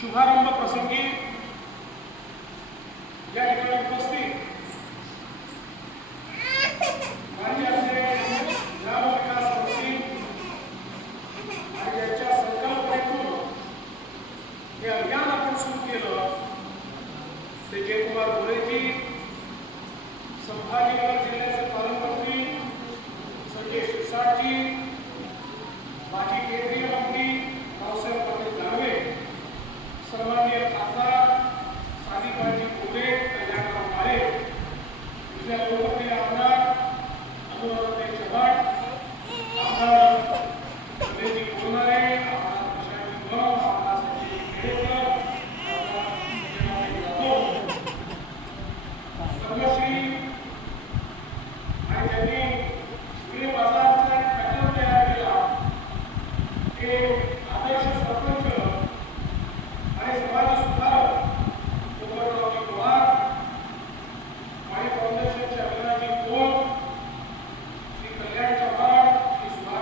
शुभारंभ प्रसंगी या ठिकाणी उपस्थित माजी आमचे ग्रामविकास मंत्री आणि याच्या संकल्पनेतून हे अभियान आपण सुरू केलं ते जयकुमार गोरेजी, संभाजीनगर जिल्ह्याचे पालकमंत्री संजय शिरसाटजी, माजी केंद्रीय मंत्री रावसाहेब पाटील दानवे, सन्माननीय खासदार सादिकाजी कोल्हे, कल्याणराव माळे, इथल्या लोकप्रिय आमदार अनुराधाताई चव्हाण, आमदार सुरेशजी बोरनारे, आमदार विशालजी गुलाम, आमदार संजय खेडेकर, आमदार विजयनाथ जाधव, सर्वश्री आणि त्यांनी शिवरे बाजारचा एक पॅटर्न तयार केला. हे आदर्श सरपंच आणि समाज